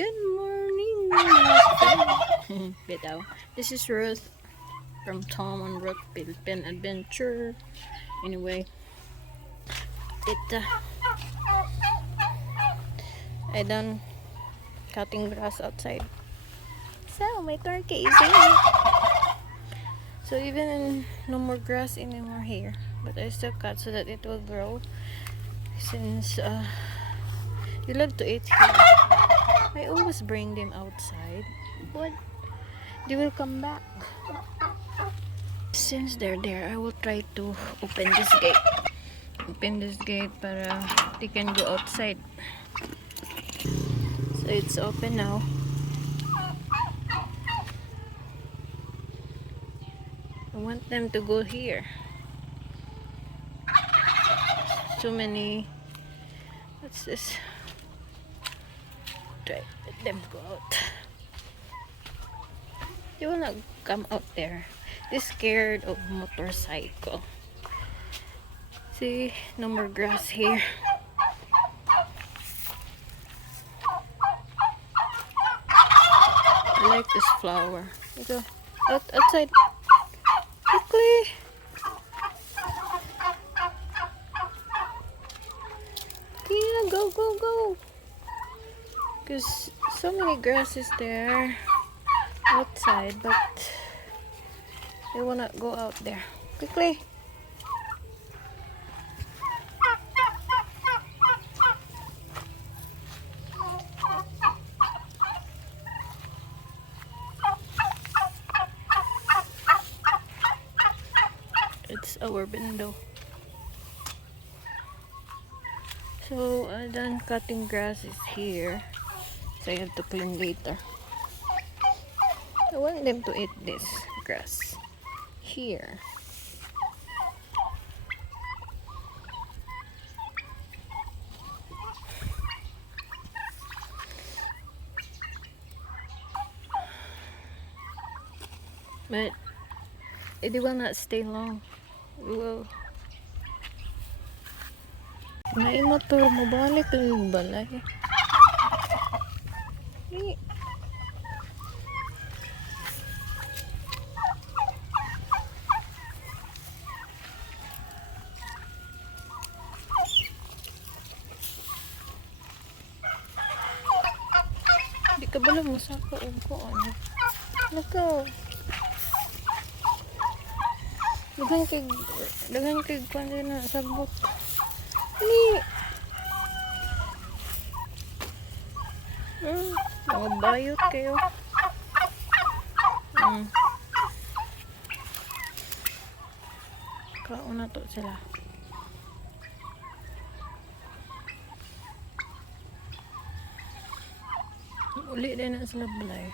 Good morning, my Bitaw. This is Ruth from Tom and Ruth Philippine Adventure. Anyway, I done cutting grass outside. So my turkey is here. So even no more grass anymore here, but I still cut so that it will grow. Since you love to eat here, I always bring them outside, but they will come back. Since they're there, I will try to open this gate. Open this gate para they can go outside. So it's open now. I want them to go here. Too many. What's this? Try let them go out. They will not come out there. They're scared of motorcycle. See, no more grass here. I like this flower. You go outside quickly. Yeah, go. Because so many grasses there outside, but they will not go out there. Quickly. It's our window. So I done cutting grasses here, so I have to clean later. I want them to eat this grass here. But they will not stay long. We will. May motor mo, balik lang yung balay. Di ka ba lang masaka o ko ano? Nakaw. Dagan kay kwan din na sagbot. Ni. Mga bayot kayo. Kauna to sila. Uli din na sila balay.